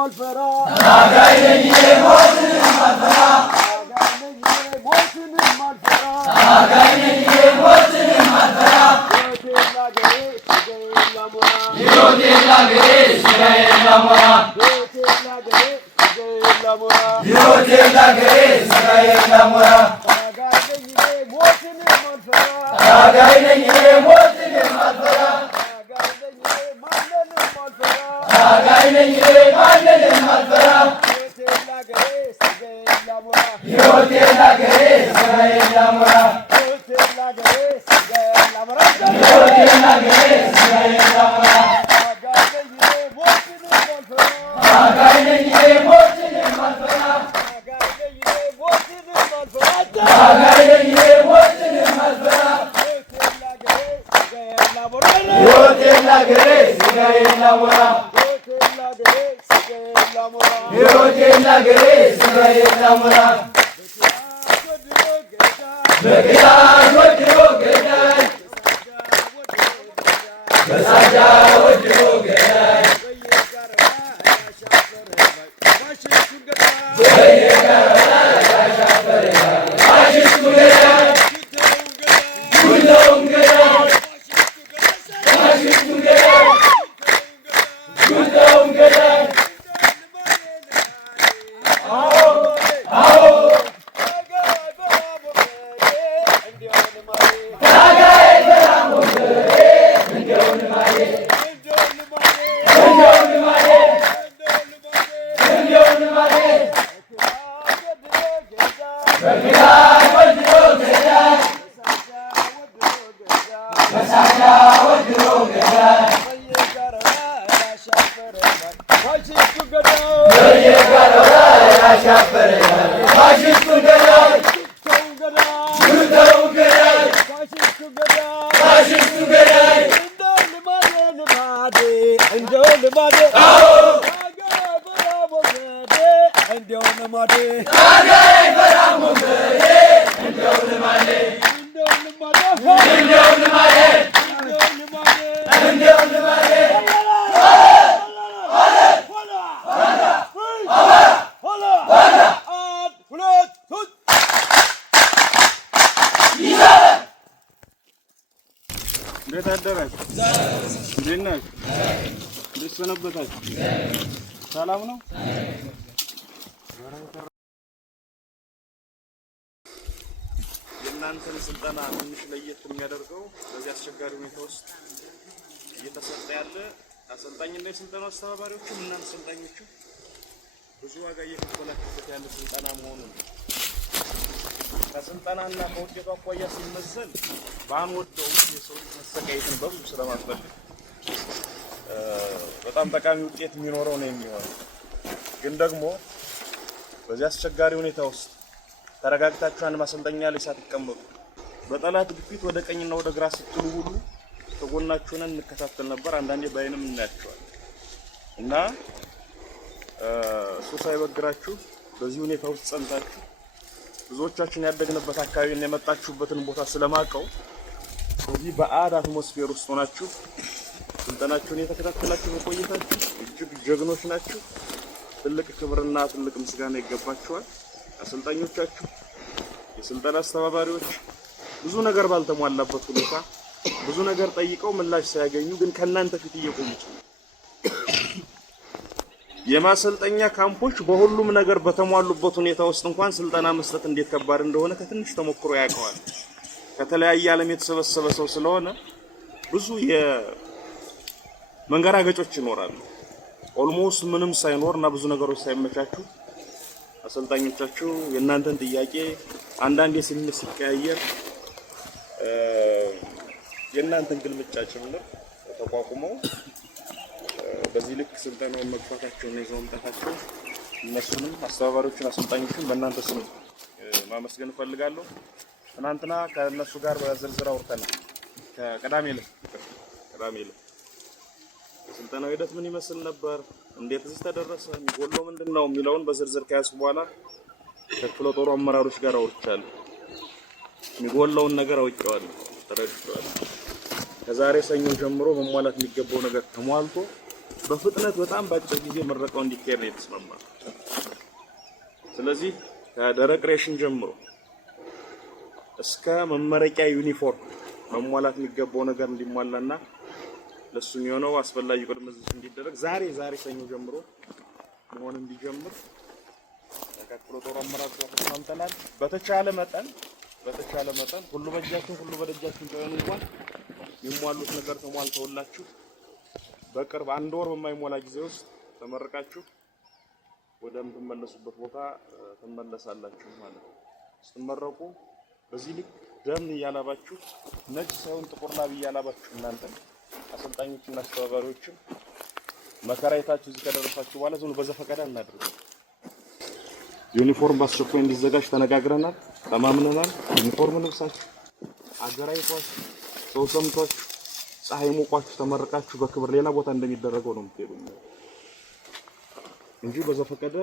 malfera Agayne motin malfera Agayne motin malfera Agayne motin malfera Yote la gare sigay lamora Yote la gare sigay lamora Yote la gare sigay lamora Agayne motin malfera Agayne motin malfera Agayne malfera Yote la gare sigay lamora Yote la gare sigay lamora Yote la gare sigay lamora Agayne motin malfera Agayne motin malfera Yote la gare sigay lamora Yote la gare sigay lamora Begya wodro geday Besaja wodro geday Beye gara ya shafare Aşık geday Gulong geday Aşık geday Gulong geday ሰላም ነው የእናንተን ስልጠና ትንሽ ለየት የሚያደርገው በዚህ አስቸጋሪ ሁኔታ ውስጥ እየተሰጠ ያለ አሰልጣኝና የስልጠና አስተባባሪዎችም እናንተ ሰልጣኞቹ ብዙ ዋጋ እየከፈላችሁበት ያለ ስልጠና መሆኑ ከስልጠናና ከውጤቱ አኳያ ሲመዘን ባንወደው የሰው መሰቃየትን በብዙ ስለማስፈልግ በጣም ጠቃሚ ውጤት የሚኖረው ነው የሚሆነው ግን ደግሞ በዚህ አስቸጋሪ ሁኔታ ውስጥ ተረጋግታችሁ አንድ ማሰልጠኛ ላይ ሳትቀመጡ በጠላት ግፊት ወደ ቀኝና ወደ ግራ ስትሉ ሁሉ ተጎናችሁ ነን እንከታተል ነበር አንዳንዴ ባይንም እናያቸዋለን እና ሱሳይበግራችሁ በዚህ ሁኔታ ውስጥ ጸንታችሁ ብዙዎቻችን ያደግንበት አካባቢ እና የመጣችሁበትን ቦታ ስለማቀው እዚህ በአድ አትሞስፌር ውስጥ ሆናችሁ ስልጠናችሁን የተከታተላችሁ በቆይታችሁ እጅግ ጀግኖች ናችሁ ትልቅ ክብርና ትልቅ ምስጋና ይገባችኋል አሰልጣኞቻችሁ የስልጠና አስተባባሪዎች ብዙ ነገር ባልተሟላበት ሁኔታ ብዙ ነገር ጠይቀው ምላሽ ሳያገኙ ግን ከናንተ ፊት እየቆሙ የማሰልጠኛ ካምፖች በሁሉም ነገር በተሟሉበት ሁኔታ ውስጥ እንኳን ስልጠና መስጠት እንዴት ከባድ እንደሆነ ከትንሽ ተሞክሮ ያውቀዋል ከተለያየ ዓለም የተሰበሰበ ሰው ስለሆነ ብዙ የመንገራገጮች ይኖራሉ ኦልሞስት ምንም ሳይኖርና ብዙ ነገሮች ሳይመቻቹ አሰልጣኞቻችሁ የእናንተን ጥያቄ አንዳንዴ ሲቀያየር የእናንተን ግልምጫ ጭምር ተቋቁመው በዚህ ልክ ስልጠናውን መግፋታቸውና ይዘው መምጣታቸው እነሱንም አስተባባሪዎችን አሰልጣኞችን በእናንተ ስም ማመስገን ፈልጋለሁ ትናንትና ከነሱ ጋር በዝርዝር አውርተናል ከቀዳሜ ዕለት ስልጠናው ሂደት ምን ይመስል ነበር እንዴት እዚህ ተደረሰ የሚጎለው ምንድነው የሚለውን በዝርዝር ከያዝኩ በኋላ ከክፍለ ጦሩ አመራሮች ጋር አውርቻለሁ የሚጎለውን ነገር አውቄዋለሁ ተረድቻለሁ ከዛሬ ሰኞ ጀምሮ መሟላት የሚገባው ነገር ተሟልቶ በፍጥነት በጣም ባጭር ጊዜ ምረቃው እንዲካሄድ ነው የተስማማው። ስለዚህ ከደረቅ ሬሽን ጀምሮ እስከ መመረቂያ ዩኒፎርም መሟላት የሚገባው ነገር እንዲሟላና ለሱ የሚሆነው አስፈላጊ ቅድመ ዝግጅት እንዲደረግ ዛሬ ሰኞ ጀምሮ መሆን እንዲጀምር ተከትሎ ጦር አመራር ተስማምተናል። በተቻለ መጠን ሁሉ በእጃችን ሁሉ በደጃችን ቢሆን እንኳን የሚሟሉት ነገር ተሟልተውላችሁ በቅርብ አንድ ወር በማይሞላ ጊዜ ውስጥ ተመርቃችሁ ወደምትመለሱበት ቦታ ትመለሳላችሁ ማለት ነው። ስትመረቁ በዚህ ልክ ደም እያላባችሁ ነጭ ሳይሆን ጥቁር ላብ እያላባችሁ እናንተ አሰልጣኞችና አስተባባሪዎችም መከራየታችሁ እዚህ ከደረሳችሁ በኋላ ዝም በዘፈቀደ እናድርገው። ዩኒፎርም በአስቸኳይ እንዲዘጋጅ ተነጋግረናል፣ ተማምነናል። ዩኒፎርም ልብሳችሁ አገራይቷችሁ ሰው ሰምቷችሁ ፀሐይ ሞቋችሁ ተመርቃችሁ በክብር ሌላ ቦታ እንደሚደረገው ነው የምትሄዱት እንጂ በዘፈቀደ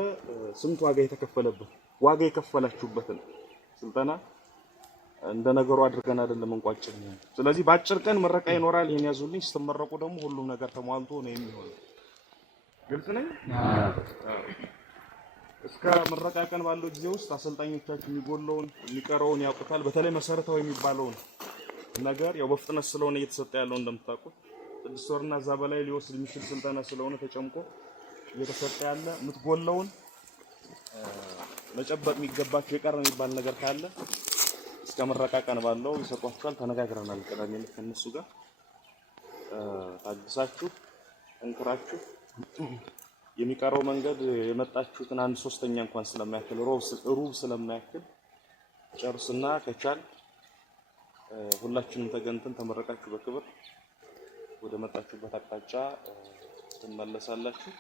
ስንት ዋጋ የተከፈለበት ዋጋ የከፈላችሁበትን ስልጠና እንደ ነገሩ አድርገን አይደለም እንቋጭን። ስለዚህ በአጭር ቀን ምረቃ ይኖራል። ይሄን ያዙልኝ። ስትመረቁ ደግሞ ሁሉም ነገር ተሟልቶ ነው የሚሆነው። ግልጽ ነኝ? እስከ ምረቃ ቀን ባለው ጊዜ ውስጥ አሰልጣኞቻችሁ የሚጎለውን የሚቀረውን ያውቁታል። በተለይ መሰረታዊ የሚባለውን ነገር ያው በፍጥነት ስለሆነ እየተሰጠ ያለው እንደምታውቁት 6 ወርና እዛ በላይ ሊወስድ የሚችል ስልጠና ስለሆነ ተጨምቆ እየተሰጠ ያለ የምትጎለውን መጨበጥ የሚገባችሁ የቀረ የሚባል ነገር ካለ እስከ ምረቃ ቀን ባለው ይሰጧችኋል። ተነጋግረናል። ቅዳሜ ዕለት ከእነሱ ጋር ታግሳችሁ እንክራችሁ የሚቀረው መንገድ የመጣችሁትን 1/3 እንኳን ስለማያክል ሩብ ስለማያክል ጨርስና ከቻል ሁላችንም ተገንተን ተመረቃችሁ በክብር ወደ መጣችሁበት አቅጣጫ ትመለሳላችሁ።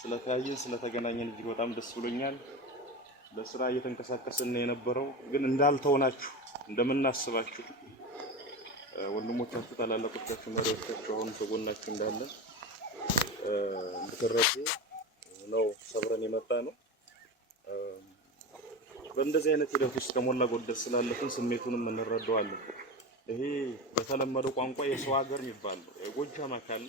ስለተያየን ስለተገናኘን እጅግ በጣም ደስ ብሎኛል። ለስራ እየተንቀሳቀስን የነበረው ግን እንዳልተውናችሁ እንደምናስባችሁ ወንድሞቻችሁ፣ ታላላቆቻችሁ፣ መሪዎቻችሁ አሁን ከጎናችሁ እንዳለ እንድትረዱ ነው ሰብረን የመጣ ነው። በእንደዚህ አይነት ሂደት ውስጥ ከሞላ ጎደል ስላለፍን ስሜቱንም እንረዳዋለን። ይሄ በተለመደው ቋንቋ የሰው ሀገር የሚባል ነው። የጎጃም አካል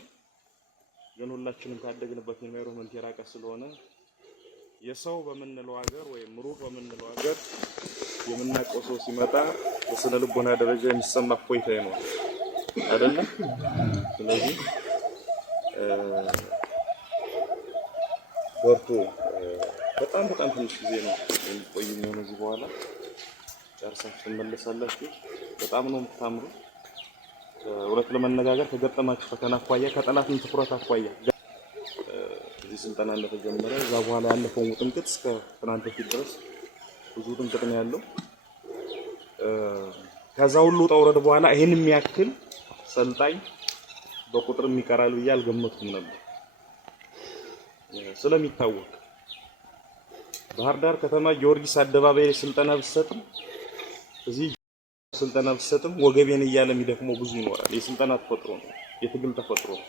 ግን ሁላችንም ካደግንበት ኢንቫይሮንመንት የራቀ ስለሆነ የሰው በምንለው ሀገር ወይም ሩቅ በምንለው ሀገር የምናውቀው ሰው ሲመጣ በስነ ልቦና ደረጃ የሚሰማ እፎይታ ነው አይደለም? ስለዚህ በርቱ። በጣም ትንሽ ጊዜ ነው የሚቆይ የሚሆነው። እዚህ በኋላ ጨርሳችሁ ትመለሳላችሁ። በጣም ነው የምታምሩ። እውነት ለመነጋገር ከገጠማችሁ ፈተና አኳያ ከጠላትም ትኩረት አኳያ እዚህ ስልጠና እንደተጀመረ እዛ በኋላ ያለፈው ውጥንቅጥ እስከ ትናንት ፊት ድረስ ብዙ ውጥንቅጥ ነው ያለው። ከዛ ሁሉ ጠውረድ በኋላ ይሄን የሚያክል ሰልጣኝ በቁጥር የሚቀራል ብዬ አልገመትኩም ነበር። ስለሚታወቅ ባህር ዳር ከተማ ጊዮርጊስ አደባባይ ስልጠና ብትሰጥም እዚህ ስልጠና ብትሰጥም ወገቤን እያለ የሚደክመው ብዙ ይኖራል። የስልጠና ተፈጥሮ ነው፣ የትግል ተፈጥሮ ነው።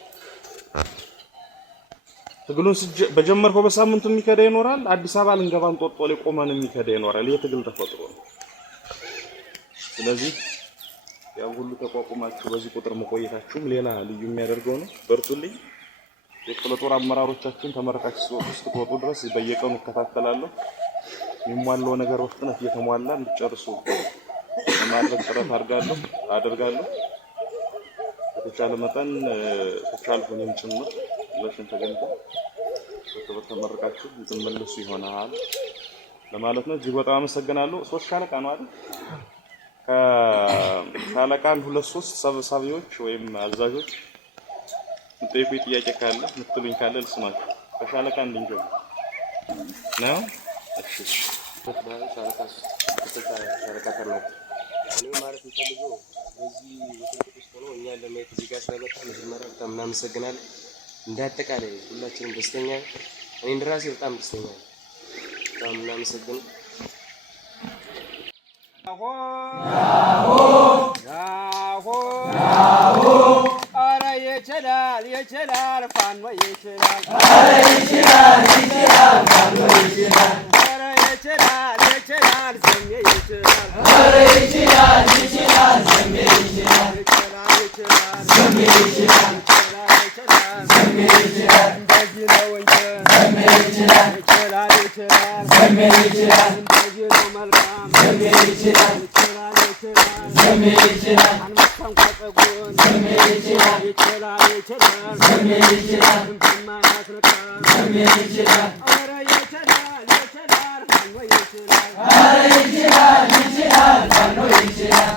ትግሉን በጀመርከው በሳምንቱ የሚከዳ ይኖራል። አዲስ አበባ ልንገባን ጦጦ ላይ ቆመን የሚከዳ ይኖራል። የትግል ተፈጥሮ ነው። ስለዚህ ያው ሁሉ ተቋቁማችሁ በዚህ ቁጥር መቆየታችሁም ሌላ ልዩ የሚያደርገው ነው። በርቱልኝ። የክፍለ ጦር አመራሮቻችን ተመረቃችሁ ስትወጡ ድረስ በየቀኑ እከታተላለሁ። የሚሟላው ነገር በፍጥነት እየተሟላ እንድትጨርሱ ለማድረግ ጥረት አደርጋለሁ። በተቻለ መጠን ተቻልኩኝም ጭምር ለሽን ተገንቶ በክብር ተመረቃችሁ እንድትመለሱ ይሆናል ለማለት ነው። እጅግ በጣም አመሰግናለሁ። 3 ሻለቃ ነው አይደል? ከሻለቃን 2-3 ሰብሳቢዎች ወይም አዛዦች የምትጠይቁኝ ጥያቄ ካለ የምትሉኝ ካለ ልስማችሁ። ከሻለቃ እንድንጀምር ነው። እሺ ሻለቃ ተርላት እኔ ማለት የምፈልገው በዚህ ውጥንቅጥ ውስጥ ሆኖ እኛን ለማየት እዚህ ጋር ስለመጣ መጀመሪያ በጣም እናመሰግናለን። እንደ አጠቃላይ ሁላችንም ደስተኛ ነን። እኔ እንደራሴ በጣም ደስተኛ ነኝ። በጣም እናመሰግናለን። ይችላል ፋኖ ይችላል። ይችላል ዘሜ ይችላል። እንደዚህ ነው እንጂ ይችላል እንደዚህ ነው መልካም ይችላል አንበሳም ከፀጉን ይችላል እንደማያስነካ ኧረ ይችላል ፋኖ ይችላል ፋኖ ይችላል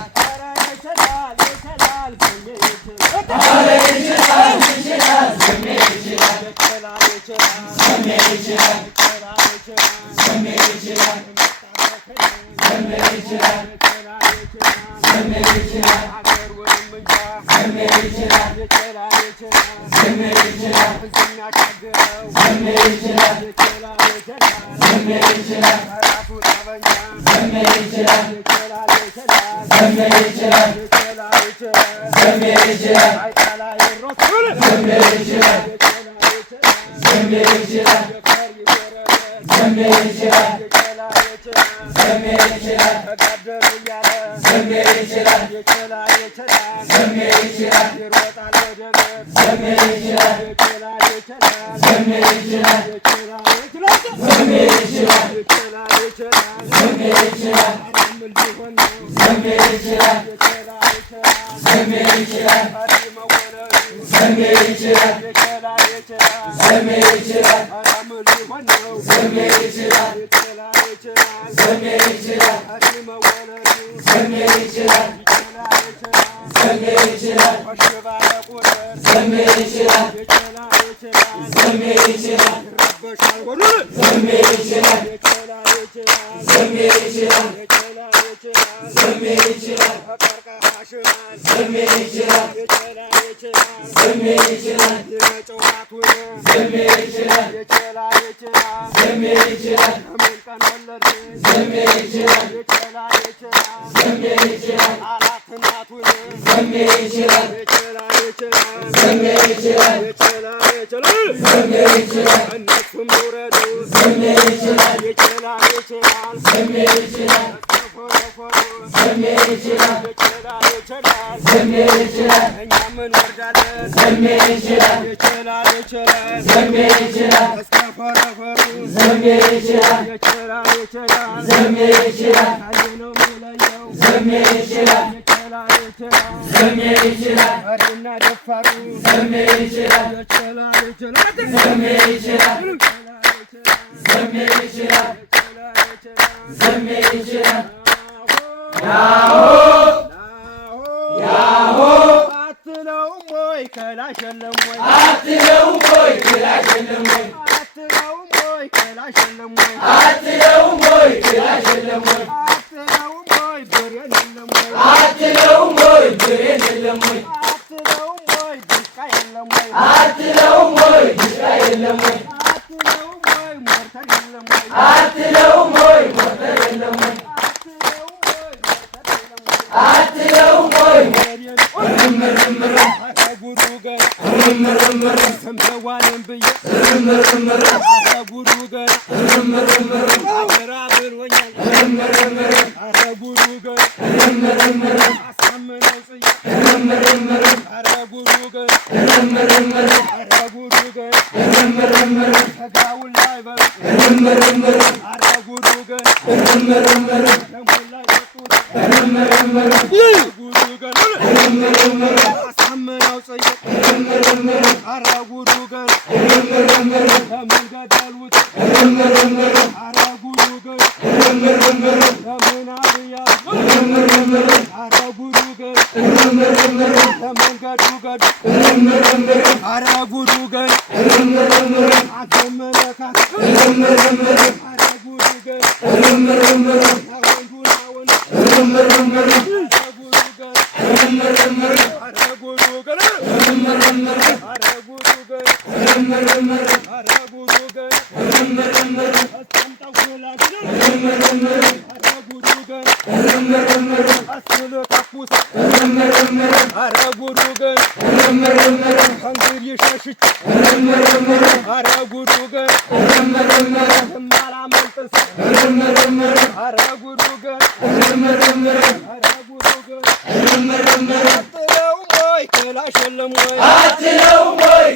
አትለውም ወይ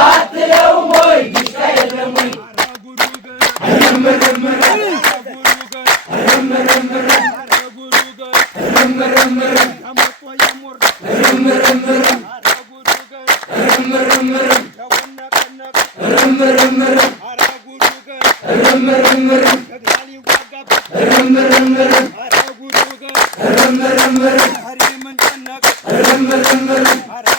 አትለውም ወይ ዲሽቃ የለም ወይ Rum